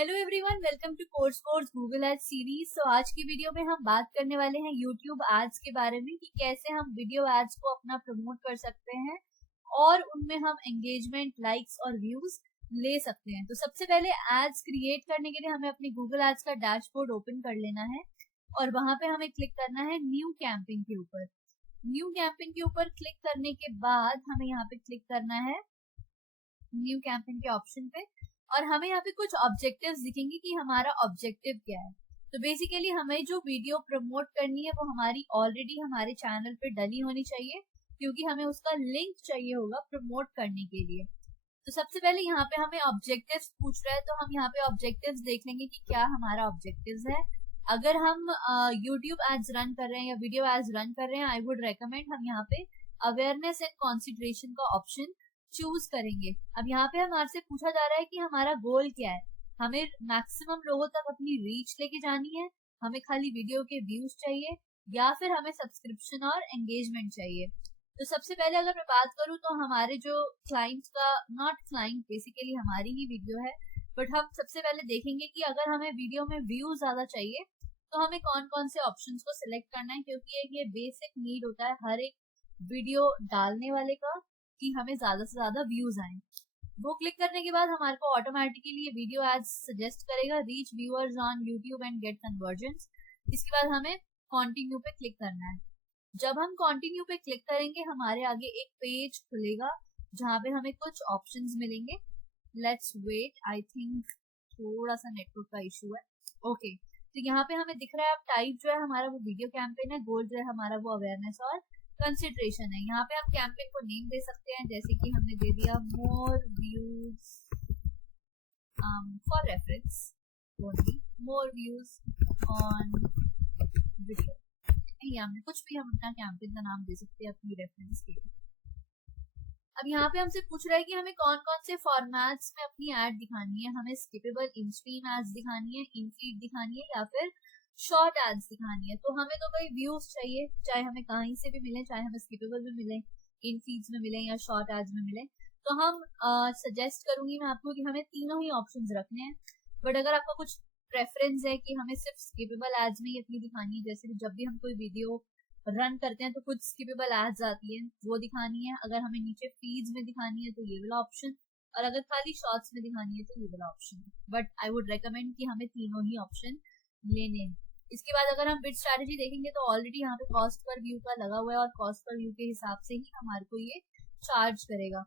Hello everyone, welcome to course Google ads series. तो आज की वीडियो में हम बात करने वाले हैं यूट्यूब एड्स के बारे में कि कैसे हम वीडियो एड्स को अपना प्रमोट कर सकते हैं और उनमें हम एंगेजमेंट, लाइक्स और व्यूज ले सकते हैं। तो सबसे पहले एड्स क्रिएट करने के लिए हमें अपनी गूगल एड्स का डैशबोर्ड ओपन कर लेना है और वहां पे हमें क्लिक करना है न्यू कैंपेन के ऊपर। न्यू कैंपेन के ऊपर क्लिक करने के बाद हमें यहाँ पे क्लिक करना है न्यू कैंपेन के ऑप्शन पे और हमें यहाँ पे कुछ ऑब्जेक्टिव्स दिखेंगे कि हमारा ऑब्जेक्टिव क्या है। तो बेसिकली हमें जो वीडियो प्रमोट करनी है वो हमारी ऑलरेडी हमारे चैनल पे डली होनी चाहिए, क्योंकि हमें उसका लिंक चाहिए होगा प्रमोट करने के लिए। तो सबसे पहले यहाँ पे हमें ऑब्जेक्टिव्स पूछ रहा है, तो हम यहाँ पे ऑब्जेक्टिव्स देख लेंगे कि क्या हमारा ऑब्जेक्टिव्स है। अगर हम यूट्यूब एड्स रन कर रहे हैं या वीडियो एड्स रन कर रहे हैं, आई वुड रेकमेंड हम यहाँ पे अवेयरनेस एंड कॉन्सेंट्रेशन का ऑप्शन चूज करेंगे। अब यहाँ पे हमारे से पूछा जा रहा है कि हमारा गोल क्या है। हमें मैक्सिमम लोगों तक अपनी रीच लेके जानी है, हमें खाली वीडियो के व्यूज चाहिए, या फिर हमें सब्सक्रिप्शन और एंगेजमेंट चाहिए। तो सबसे पहले अगर मैं बात करूँ तो हमारे जो क्लाइंट्स का, नॉट क्लाइंट, बेसिकली हमारी ही वीडियो है, बट हम सबसे पहले देखेंगे कि अगर हमें वीडियो में व्यू ज्यादा चाहिए तो हमें कौन कौन से ऑप्शंस को सिलेक्ट करना है, क्योंकि ये बेसिक नीड होता है हर एक वीडियो डालने वाले का कि हमें ज्यादा से ज्यादा व्यूज आए। वो क्लिक करने के बाद हमारे को ऑटोमेटिकली ये वीडियो एड्स सजेस्ट करेगा reach viewers on YouTube and get conversions. इसके बाद हमें कंटिन्यू पे क्लिक करना है। जब हम कंटिन्यू पे क्लिक करेंगे हमारे आगे एक पेज खुलेगा जहाँ पे हमें कुछ ऑप्शंस मिलेंगे। लेट्स वेट, आई थिंक थोड़ा सा नेटवर्क का इशू है। ओके, तो यहाँ पे हमें दिख रहा है अब टाइप जो है हमारा वो वीडियो कैंपेन है, गोल जो है हमारा वो अवेयरनेस और कंसिडरेशन है। यहाँ पे हम कैंपेन को नेम दे सकते हैं, जैसे कि हमने दे दिया more views for reference only, more views on video. हमने कुछ भी हम अपना कैंपेन का नाम दे सकते हैं अपनी रेफरेंस के लिए। अब यहाँ पे हमसे पूछ रहा है कि हमें कौन कौन से फॉर्मेट्स में अपनी ऐड दिखानी है। हमें स्किपेबल इन स्ट्रीम एड्स दिखानी है, इन फीड दिखानी है, या फिर शॉर्ट एड्स दिखानी है। तो हमें तो भाई व्यूज चाहिए, चाहे हमें कहीं से भी मिले, चाहे हमें स्किपेबल में मिले, इन फीड्स में मिले या शॉर्ट एड्स में मिले। तो हम सजेस्ट करूंगी मैं आपको कि हमें तीनों ही ऑप्शंस रखने हैं। बट अगर आपका कुछ प्रेफरेंस है कि हमें सिर्फ स्किपेबल एड्स में ही अपनी दिखानी है, जैसे जब भी हम कोई वीडियो रन करते हैं तो कुछ स्किपेबल एड्स आती है वो दिखानी है, अगर हमें नीचे फीड्स में दिखानी है तो ये वाला ऑप्शन, और अगर खाली शॉर्ट्स में दिखानी है तो ये वाला option. But I would recommend कि हमें तीनों ही ऑप्शन लेने हैं। इसके बाद अगर हम बिड स्ट्रैटेजी देखेंगे तो ऑलरेडी यहाँ पे कॉस्ट पर व्यू का लगा हुआ है और कॉस्ट पर व्यू के हिसाब से ही हमारे को ये चार्ज करेगा।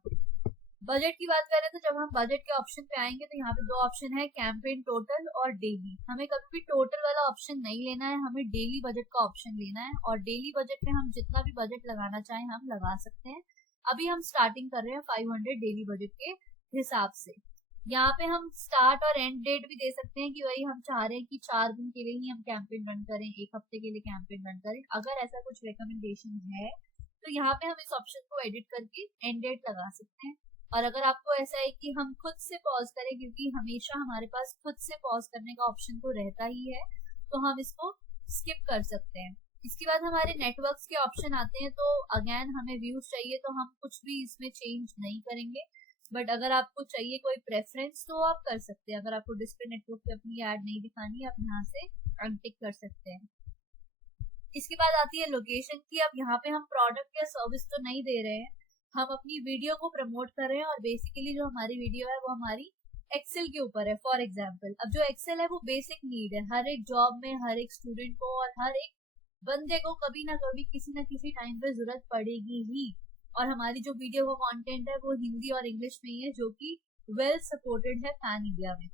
बजट की बात करें तो जब हम बजट के ऑप्शन पे आएंगे तो यहाँ पे दो ऑप्शन है, कैंपेन टोटल और डेली। हमें कभी भी टोटल वाला ऑप्शन नहीं लेना है, हमें डेली बजट का ऑप्शन लेना है, और डेली बजट में हम जितना भी बजट लगाना चाहें हम लगा सकते हैं। अभी हम स्टार्टिंग कर रहे हैं 500 डेली बजट के हिसाब से। यहाँ पे हम स्टार्ट और एंड डेट भी दे सकते हैं कि वही हम चाह रहे हैं कि 4 दिन के लिए ही हम कैंपेन रन करें, 1 हफ्ते के लिए कैंपेन रन करें। अगर ऐसा कुछ रिकमेंडेशन है तो यहाँ पे हम इस ऑप्शन को एडिट करके एंड डेट लगा सकते हैं। और अगर आपको ऐसा है कि हम खुद से पॉज करें, क्योंकि हमेशा हमारे पास खुद से पॉज करने का ऑप्शन तो रहता ही है, तो हम इसको स्किप कर सकते हैं। इसके बाद हमारे नेटवर्क्स के ऑप्शन आते हैं। तो अगेन हमें व्यूज चाहिए तो हम कुछ भी इसमें चेंज नहीं करेंगे, बट अगर आपको चाहिए कोई प्रेफरेंस तो आप कर सकते हैं। अगर आपको डिस्प्ले नेटवर्क पे अपनी ऐड नहीं दिखानी, आप यहाँ से अनटिक कर सकते हैं। इसके बाद आती है लोकेशन की। अब यहाँ पे हम प्रोडक्ट या सर्विस तो नहीं दे रहे हैं, हम अपनी वीडियो को प्रमोट कर रहे हैं, और बेसिकली जो हमारी वीडियो है वो हमारी एक्सेल के ऊपर है। फॉर एग्जाम्पल, अब जो एक्सेल है वो बेसिक नीड है हर एक जॉब में, हर एक स्टूडेंट को और हर एक बंदे को कभी ना कभी किसी ना किसी टाइम पे जरूरत पड़ेगी ही। और हमारी जो वीडियो का कंटेंट है वो हिंदी और इंग्लिश में ही है, जो कि वेल सपोर्टेड है पैन इंडिया में।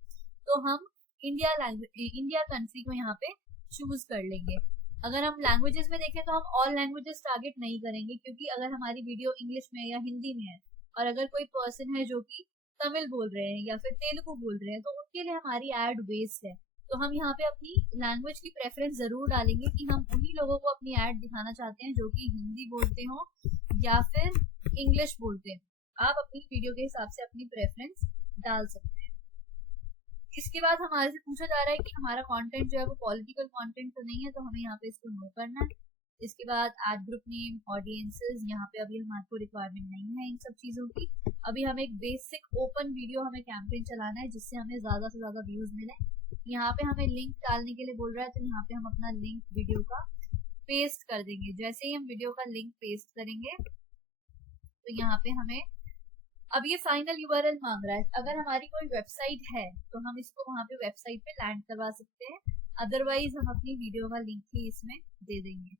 तो हम इंडिया कंट्री को यहाँ पे चूज कर लेंगे। अगर हम लैंग्वेजेस में देखें तो हम ऑल लैंग्वेजेस टारगेट नहीं करेंगे, क्योंकि अगर हमारी वीडियो इंग्लिश में या हिंदी में है और अगर कोई पर्सन है जो कि तमिल बोल रहे हैं या फिर तेलुगु बोल रहे हैं, तो उनके लिए हमारी एड वेस्ट है। तो हम यहाँ पे अपनी लैंग्वेज की प्रेफरेंस जरूर डालेंगे कि हम उन्हीं लोगों को अपनी ऐड दिखाना चाहते हैं जो कि हिंदी बोलते हो या फिर इंग्लिश बोलते हैं। आप अपनी वीडियो के हिसाब से अपनी प्रेफरेंस डाल सकते हैं। इसके बाद हमारे से पूछा जा रहा है कि हमारा कंटेंट जो है वो पॉलिटिकल कंटेंट तो नहीं है, तो हमें यहाँ पे इसको नो करना है। इसके बाद एड ग्रुप नेम, ऑडियंसेस, यहाँ पे अभी हमारे को रिक्वायरमेंट नहीं है इन सब चीज़ों की। अभी हमें एक बेसिक ओपन वीडियो हमें कैंपेन चलाना है जिससे हमें ज़्यादा से ज़्यादा व्यूज़ मिले। यहाँ पे हमें लिंक डालने के लिए बोल रहा है, तो यहाँ पे हम अपना लिंक वीडियो का पेस्ट कर देंगे। जैसे ही हम वीडियो का लिंक पेस्ट करेंगे तो यहाँ पे हमें अब ये फाइनल यूआरएल मांग रहा है। अगर हमारी कोई वेबसाइट है तो हम इसको वहाँ पे वेबसाइट पे लैंड करवा सकते हैं, अदरवाइज हम अपनी वीडियो का लिंक ही इसमें दे देंगे।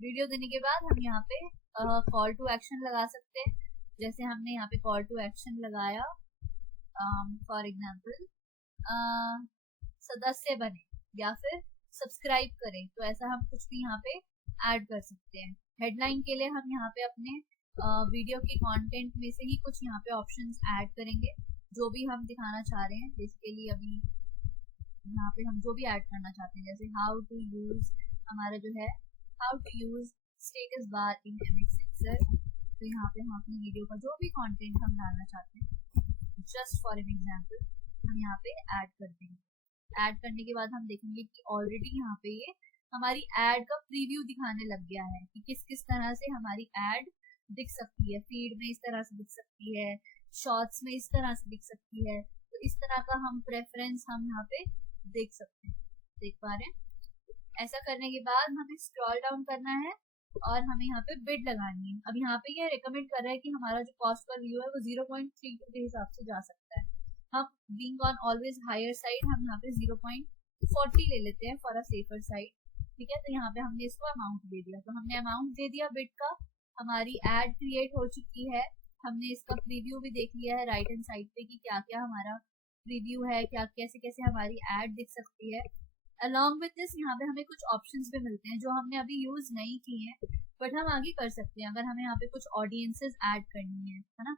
वीडियो देने के बाद हम यहाँ पे कॉल टू एक्शन लगा सकते हैं। जैसे हमने यहाँ पे कॉल टू एक्शन लगाया, फॉर एग्जाम्पल सदस्य बने या फिर सब्सक्राइब करें, तो ऐसा हम कुछ भी यहाँ पे ऐड कर सकते हैं। हेडलाइन के लिए हम यहाँ पे अपने वीडियो के कंटेंट में से ही कुछ यहाँ पे ऑप्शंस ऐड करेंगे जो भी हम दिखाना चाह रहे हैं। जिसके लिए अभी यहाँ पे हम जो भी ऐड करना चाहते हैं, जैसे हाउ टू यूज, हमारा जो है how to use status bar in MS Excel, तो यहाँ पे हम अपनी वीडियो का जो भी कंटेंट हम डालना चाहते हैं, जस्ट फॉर एन एग्जांपल हम यहाँ पे ऐड कर देंगे। ऐड करने के बाद हम देखेंगे कि ऑलरेडी यहाँ पे ये हमारी ऐड का प्रीव्यू दिखाने लग गया है कि किस किस तरह से हमारी ऐड दिख सकती है। फीड में इस तरह से दिख सकती है, शॉर्ट्स में इस तरह से दिख सकती है, तो इस तरह का हम प्रेफरेंस हम यहाँ पे देख सकते हैं, देख पा रहे हैं। ऐसा करने के बाद हमें स्क्रॉल डाउन करना है और हमें यहाँ पे बिड लगानी है। अब यहाँ पे ये रिकमेंड कर रहा है कि हमारा जो कॉस्ट पर व्यू है वो 0.32 के हिसाब से जा सकता है। हम being on always higher side हम यहाँ पे 0.40 ले लेते हैं फॉर अ सेफर साइड, ठीक है। तो यहाँ पे हमने इसको अमाउंट दे दिया, तो हमने अमाउंट दे दिया बिड का, हमारी एड क्रिएट हो चुकी है। हमने इसका प्रीव्यू भी देख लिया है राइट हैंड साइड पे कि क्या क्या हमारा प्रीव्यू है, क्या कैसे कैसे हमारी एड दिख सकती है। अलॉन्ग विद दिस यहाँ पे हमें कुछ ऑप्शंस भी मिलते हैं जो हमने अभी यूज नहीं किए हैं बट हम आगे कर सकते हैं। अगर हमें यहाँ पे कुछ ऑडियंसेस ऐड करनी है ना,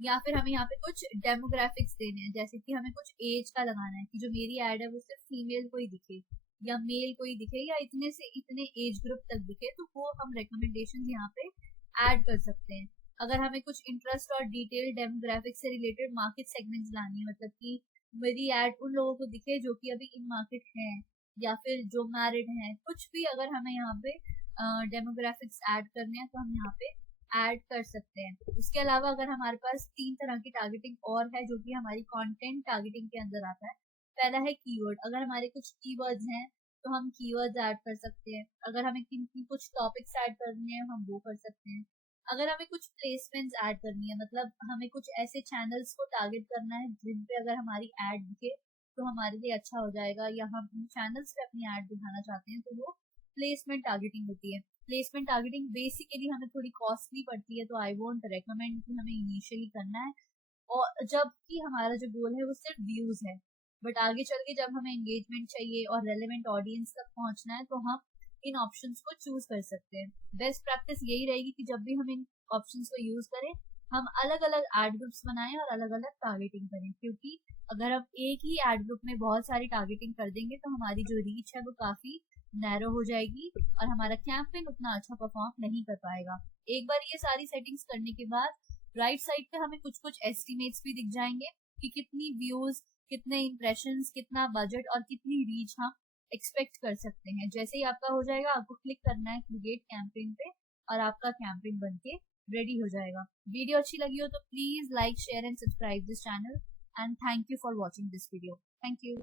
या फिर हमें यहाँ पे कुछ डेमोग्राफिक्स देने हैं, जैसे कि हमें कुछ एज का लगाना है कि जो मेरी ऐड है वो सिर्फ फीमेल को ही दिखे या मेल को ही दिखे या इतने से इतने एज ग्रुप तक दिखे, तो वो हम रिकमेंडेशन यहाँ पे ऐड कर सकते हैं। अगर हमें कुछ इंटरेस्ट और डिटेल डेमोग्राफिक्स से रिलेटेड मार्केट सेगमेंट्स लानी है, मतलब कि मेरी ऐड उन लोगों को दिखे जो कि अभी इन मार्केट हैं या फिर जो मैरिड हैं, कुछ भी अगर हमें यहाँ पे डेमोग्राफिक्स ऐड करने हैं तो हम यहाँ पे ऐड कर सकते हैं। इसके अलावा अगर हमारे पास 3 तरह की टारगेटिंग और है जो कि हमारी कंटेंट टारगेटिंग के अंदर आता है। पहला है कीवर्ड, अगर हमारे कुछ कीवर्ड्स हैं तो हम कीवर्ड्स ऐड कर सकते हैं। अगर हमें किन कुछ टॉपिक्स ऐड करने हैं हम वो कर सकते हैं। अगर हमें कुछ प्लेसमेंट्स ऐड करनी है, मतलब हमें कुछ ऐसे चैनल्स को टारगेट करना है जिन पे अगर हमारी ऐड दिखे तो हमारे लिए अच्छा हो जाएगा, या हम उन चैनल्स पे अपनी ऐड दिखाना चाहते हैं, तो वो प्लेसमेंट टारगेटिंग होती है। प्लेसमेंट टारगेटिंग बेसिकली हमें थोड़ी कॉस्टली पड़ती है, तो आई वोंट रेकमेंड कि हमें इनिशियली करना है, और जबकि हमारा जो गोल है वो सिर्फ व्यूज है। बट आगे चल के जब हमें एंगेजमेंट चाहिए और रेलेवेंट ऑडियंस तक पहुंचना है तो हम इन ऑप्शंस को चूज कर सकते हैं। बेस्ट प्रैक्टिस यही रहेगी कि जब भी हम इन ऑप्शंस को यूज करें हम अलग अलग एड ग्रुप्स बनाएं और अलग अलग टारगेटिंग करें, क्योंकि अगर हम एक ही एड ग्रुप में बहुत सारी टारगेटिंग कर देंगे तो हमारी जो रीच है वो काफी नैरो हो जाएगी और हमारा कैंपेन उतना अच्छा परफॉर्म नहीं कर पाएगा। एक बार ये सारी सेटिंग्स करने के बाद राइट साइड पे हमें कुछ कुछ एस्टिमेट्स भी दिख जाएंगे कि कितनी व्यूज, कितने इंप्रेशंस, कितना बजट और कितनी रीच हम एक्सपेक्ट कर सकते हैं। जैसे ही आपका हो जाएगा आपको क्लिक करना है क्रिएट कैंपेन पे और आपका कैंपेन बनके रेडी हो जाएगा। वीडियो अच्छी लगी हो तो please like, share and subscribe this channel and thank you for watching this video. Thank you.